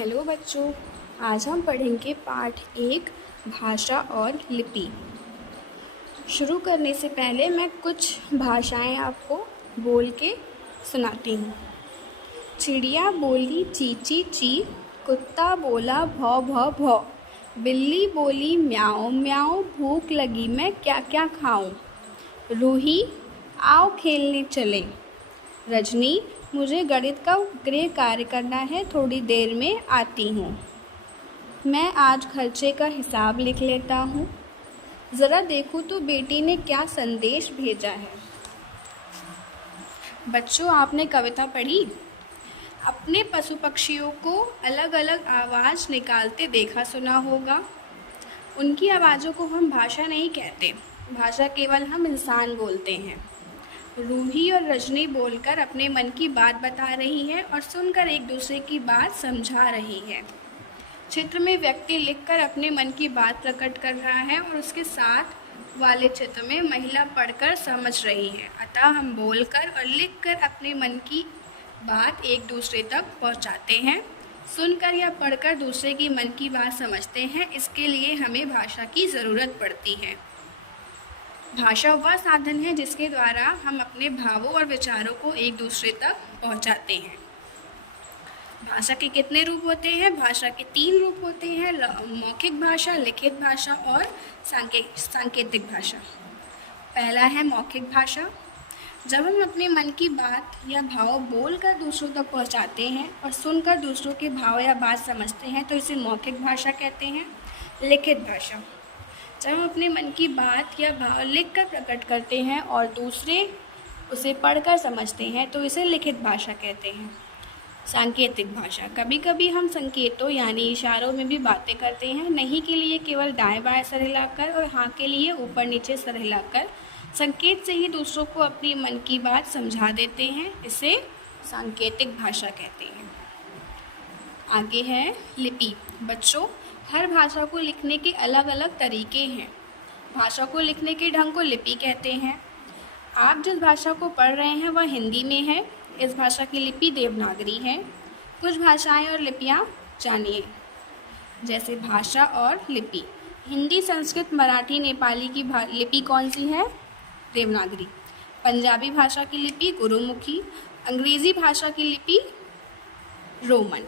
Hello बच्चों, आज हम पढ़ेंगे पाठ 1 भाषा और लिपि। शुरू करने से पहले मैं कुछ भाषाएं आपको बोल के सुनाती हूँ। चिड़िया बोली ची ची ची, कुत्ता बोला भौ भौ भौ, बिल्ली बोली म्याऊं म्याऊं, भूख लगी मैं क्या क्या खाऊं। रूही आओ खेलने चलें। रजनी मुझे गणित का गृह कार्य करना है, थोड़ी देर में आती हूँ। मैं आज खर्चे का हिसाब लिख लेता हूँ। ज़रा देखूँ तो बेटी ने क्या संदेश भेजा है। बच्चों, आपने कविता पढ़ी? अपने पशु पक्षियों को अलग अलग आवाज़ निकालते देखा सुना होगा। उनकी आवाज़ों को हम भाषा नहीं कहते, भाषा केवल हम इंसान बोलते हैं। रूही और रजनी बोलकर अपने मन की बात बता रही है और सुनकर एक दूसरे की बात समझा रही है। चित्र में व्यक्ति लिखकर अपने मन की बात प्रकट कर रहा है और उसके साथ वाले चित्र में महिला पढ़कर समझ रही है। अतः हम बोलकर और लिखकर अपने मन की बात एक दूसरे तक पहुंचाते हैं। सुनकर या पढ़कर दूसरे की मन की बात समझते हैं। इसके लिए हमें भाषा की ज़रूरत पड़ती है। भाषा वह साधन है जिसके द्वारा हम अपने भावों और विचारों को एक दूसरे तक पहुंचाते हैं। भाषा के कितने रूप होते हैं? भाषा के 3 रूप होते हैं, मौखिक भाषा, लिखित भाषा और सांकेतिक भाषा। पहला है मौखिक भाषा। जब हम अपने मन की बात या भाव बोलकर दूसरों तक पहुंचाते हैं और सुनकर दूसरों के भाव या बात समझते हैं तो इसे मौखिक भाषा कहते हैं। लिखित भाषा, जब हम अपने मन की बात या भाव लिखकर प्रकट करते हैं और दूसरे उसे पढ़कर समझते हैं तो इसे लिखित भाषा कहते हैं। सांकेतिक भाषा, कभी कभी हम संकेतों यानी इशारों में भी बातें करते हैं। नहीं के लिए केवल दाएं बाएं सर हिलाकर और हाँ के लिए ऊपर नीचे सर हिलाकर संकेत से ही दूसरों को अपनी मन की बात समझा देते हैं। इसे सांकेतिक भाषा कहते हैं। आगे है लिपि। बच्चों, हर भाषा को लिखने के अलग अलग तरीके हैं। भाषा को लिखने के ढंग को लिपि कहते हैं। आप जिस भाषा को पढ़ रहे हैं वह हिंदी में है। इस भाषा की लिपि देवनागरी है। कुछ भाषाएं और लिपियां जानिए, जैसे भाषा और लिपि। हिंदी, संस्कृत, मराठी, नेपाली की लिपि कौन सी है? देवनागरी। पंजाबी भाषा की लिपि गुरुमुखी। अंग्रेज़ी भाषा की लिपि रोमन।